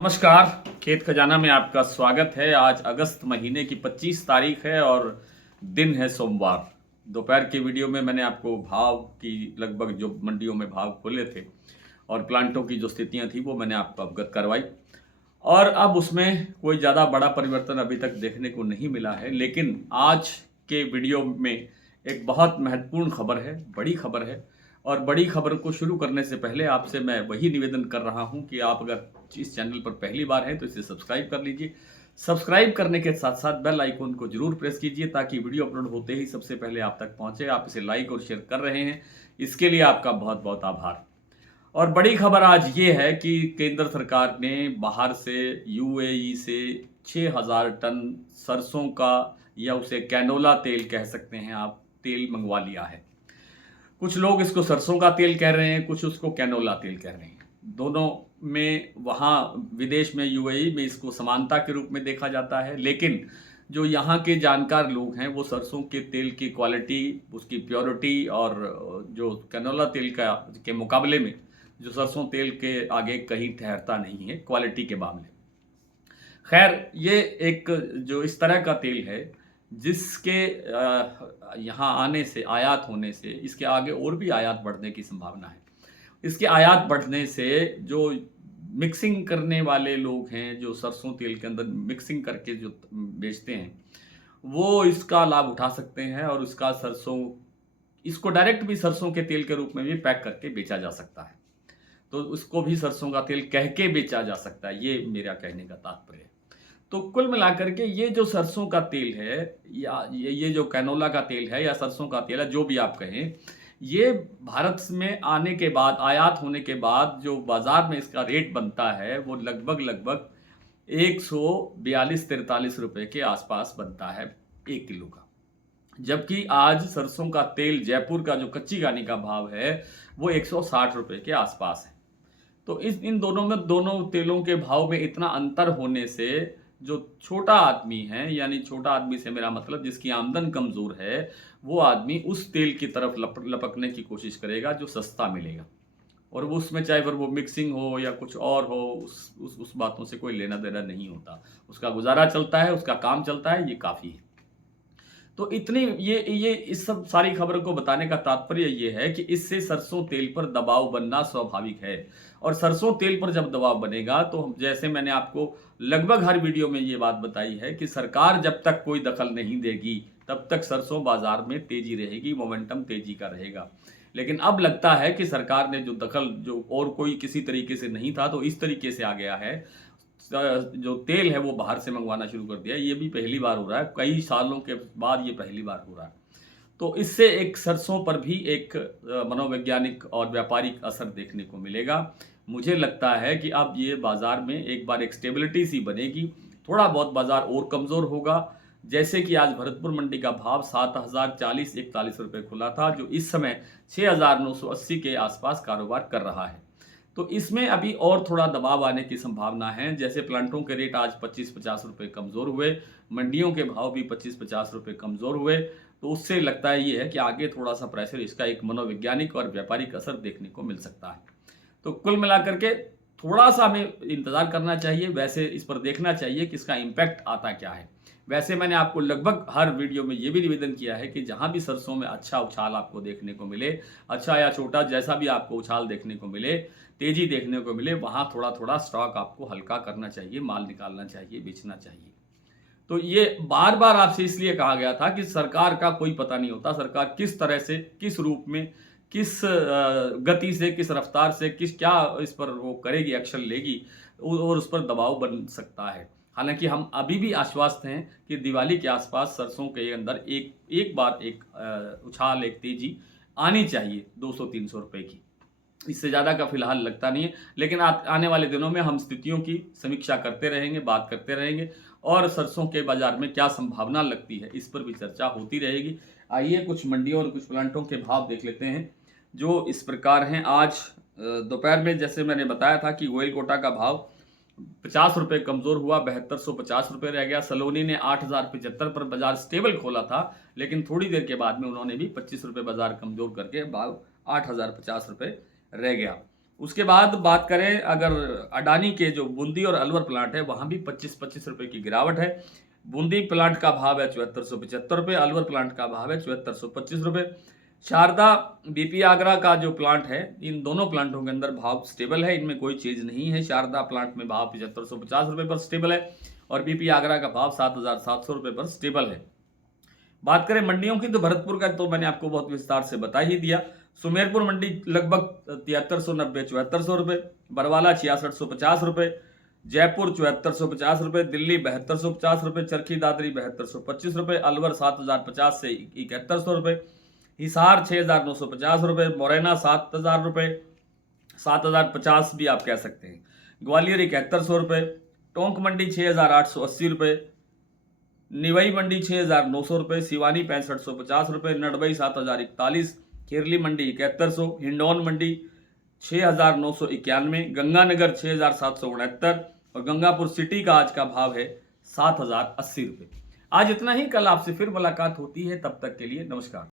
नमस्कार। खेत खजाना में आपका स्वागत है। आज अगस्त महीने की 25 तारीख है और दिन है सोमवार। दोपहर के वीडियो में मैंने आपको भाव की लगभग जो मंडियों में भाव खोले थे और प्लांटों की जो स्थितियां थी वो मैंने आपको अवगत करवाई। और अब उसमें कोई ज़्यादा बड़ा परिवर्तन अभी तक देखने को नहीं मिला है, लेकिन आज के वीडियो में एक बहुत महत्वपूर्ण खबर है, बड़ी खबर है। और बड़ी खबर को शुरू करने से पहले आपसे मैं वही निवेदन कर रहा हूं कि आप अगर इस चैनल पर पहली बार हैं तो इसे सब्सक्राइब कर लीजिए। सब्सक्राइब करने के साथ साथ बेल आइकन को जरूर प्रेस कीजिए ताकि वीडियो अपलोड होते ही सबसे पहले आप तक पहुंचे। आप इसे लाइक और शेयर कर रहे हैं, इसके लिए आपका बहुत बहुत आभार। और बड़ी खबर आज ये है कि केंद्र सरकार ने बाहर से यूएई से 6000 टन सरसों का, या उसे कैनोला तेल कह सकते हैं आप, तेल मंगवा लिया है। कुछ लोग इसको सरसों का तेल कह रहे हैं, कुछ उसको कैनोला तेल कह रहे हैं। दोनों में वहाँ विदेश में यूएई में इसको समानता के रूप में देखा जाता है, लेकिन जो यहाँ के जानकार लोग हैं वो सरसों के तेल की क्वालिटी, उसकी प्योरिटी और जो कैनोला तेल का के मुकाबले में जो सरसों तेल के आगे कहीं ठहरता नहीं है क्वालिटी के मामले। खैर, ये एक जो इस तरह का तेल है जिसके यहाँ आने से, आयात होने से, इसके आगे और भी आयात बढ़ने की संभावना है। इसके आयात बढ़ने से जो मिक्सिंग करने वाले लोग हैं, जो सरसों तेल के अंदर मिक्सिंग करके जो बेचते हैं, वो इसका लाभ उठा सकते हैं और इसका इसको डायरेक्ट भी सरसों के तेल के रूप में भी पैक करके बेचा जा सकता है। तो उसको भी सरसों का तेल कह के बेचा जा सकता है, ये मेरा कहने का तात्पर्य है। तो कुल मिलाकर के ये जो सरसों का तेल है, या ये जो कैनोला का तेल है या सरसों का तेल है, जो भी आप कहें, ये भारत में आने के बाद, आयात होने के बाद जो बाजार में इसका रेट बनता है वो लगभग लगभग 142-43 रुपए के आसपास बनता है 1 किलो का। जबकि आज सरसों का तेल जयपुर का जो कच्ची घानी का भाव है वो 160 रुपए के आसपास है। तो इन दोनों में, दोनों तेलों के भाव में इतना अंतर होने से जो छोटा आदमी है, यानी छोटा आदमी से मेरा मतलब जिसकी आमदन कमजोर है, वो आदमी उस तेल की तरफ लपकने की कोशिश करेगा जो सस्ता मिलेगा। और वो उसमें चाहे फिर वो मिक्सिंग हो या कुछ और हो, उस बातों से कोई लेना देना नहीं होता। उसका गुजारा चलता है, उसका काम चलता है, ये काफ़ी है। तो इतनी ये इस सब सारी खबर को बताने का तात्पर्य ये है कि इससे सरसों तेल पर दबाव बनना स्वाभाविक है। और सरसों तेल पर जब दबाव बनेगा तो जैसे मैंने आपको लगभग हर वीडियो में ये बात बताई है कि सरकार जब तक कोई दखल नहीं देगी तब तक सरसों बाजार में तेजी रहेगी, मोमेंटम तेजी का रहेगा। लेकिन अब लगता है कि सरकार ने जो दखल, जो और कोई किसी तरीके से नहीं था, तो इस तरीके से आ गया है। जो तेल है वो बाहर से मंगवाना शुरू कर दिया। ये भी पहली बार हो रहा है, कई सालों के बाद ये पहली बार हो रहा है। तो इससे एक सरसों पर भी एक मनोवैज्ञानिक और व्यापारिक असर देखने को मिलेगा। मुझे लगता है कि अब ये बाजार में एक बार एक स्टेबिलिटी सी बनेगी, थोड़ा बहुत बाजार और कमज़ोर होगा। जैसे कि आज भरतपुर मंडी का भाव 7040-41 रुपये खुला था, जो इस समय 6980 के आसपास कारोबार कर रहा है। तो इसमें अभी और थोड़ा दबाव आने की संभावना है। जैसे प्लांटों के रेट आज 25-50 रुपये कमज़ोर हुए, मंडियों के भाव भी 25-50 रुपये कमज़ोर हुए, तो उससे लगता है ये है कि आगे थोड़ा सा प्रेशर, इसका एक मनोवैज्ञानिक और व्यापारिक असर देखने को मिल सकता है। तो कुल मिलाकर के थोड़ा सा हमें इंतज़ार करना चाहिए, वैसे इस पर देखना चाहिए कि इसका इम्पैक्ट आता क्या है। वैसे मैंने आपको लगभग हर वीडियो में ये भी निवेदन किया है कि जहाँ भी सरसों में अच्छा उछाल आपको देखने को मिले, अच्छा या छोटा जैसा भी आपको उछाल देखने को मिले, तेजी देखने को मिले, वहाँ थोड़ा थोड़ा स्टॉक आपको हल्का करना चाहिए, माल निकालना चाहिए, बेचना चाहिए। तो ये बार बार आपसे इसलिए कहा गया था कि सरकार का कोई पता नहीं होता, सरकार किस तरह से, किस रूप में, किस गति से, किस रफ्तार से, क्या इस पर वो करेगी, एक्शन लेगी और उस पर दबाव बन सकता है। हालांकि हम अभी भी आश्वस्त हैं कि दिवाली के आसपास सरसों के अंदर एक बार एक उछाल, एक तेजी आनी चाहिए 200-300 रुपए की। इससे ज़्यादा का फिलहाल लगता नहीं है, लेकिन आने वाले दिनों में हम स्थितियों की समीक्षा करते रहेंगे, बात करते रहेंगे और सरसों के बाजार में क्या संभावना लगती है इस पर भी चर्चा होती रहेगी। आइए कुछ मंडियों और कुछ प्लांटों के भाव देख लेते हैं जो इस प्रकार हैं। आज दोपहर में जैसे मैंने बताया था कि गोयल कोटा का भाव 50 रुपये कमज़ोर हुआ, 7250 रुपये रह गया। सलोनी ने 8075 पर बाजार स्टेबल खोला था, लेकिन थोड़ी देर के बाद में उन्होंने भी 25 रुपये बाजार कमज़ोर करके भाव 8050 रुपये रह गया। उसके बाद बात करें अगर अडानी के जो बूंदी और अलवर प्लांट है वहाँ भी 25-25 रुपये की गिरावट है। बूंदी प्लांट का भाव है 7475 रुपये, अलवर प्लांट का भाव है 7425 रुपये। शारदा बीपी आगरा का जो प्लांट है, इन दोनों प्लांटों के अंदर भाव स्टेबल है, इनमें कोई चीज़ नहीं है। शारदा प्लांट में भाव 7550 रुपये पर स्टेबल है और बीपी आगरा का भाव 7700 रुपये पर स्टेबल है। बात करें मंडियों की तो भरतपुर का तो मैंने आपको बहुत विस्तार से बता ही दिया। सुमेरपुर मंडी लगभग 7390-7400 रुपये, बरवाला 6650 रुपये, जयपुर 7450 रुपये, दिल्ली 7250 रुपये, चरखी दादरी 7225 रुपये, अलवर 7050 से 7100 रुपये, हिसार 6950 रुपये, मुरैना 7000 रुपये, 7050 भी आप कह सकते हैं, ग्वालियर 7100 रुपये, टोंक मंडी 6880 रुपये, निवई मंडी 6900 रुपये, सिवानी 6550 रुपये, नडबई 7041, केरली मंडी 7100, हिंडौन मंडी 6991, गंगानगर 6769 और गंगापुर सिटी का आज का भाव है 7080 रुपये। आज इतना ही, कल आपसे फिर मुलाकात होती है, तब तक के लिए नमस्कार।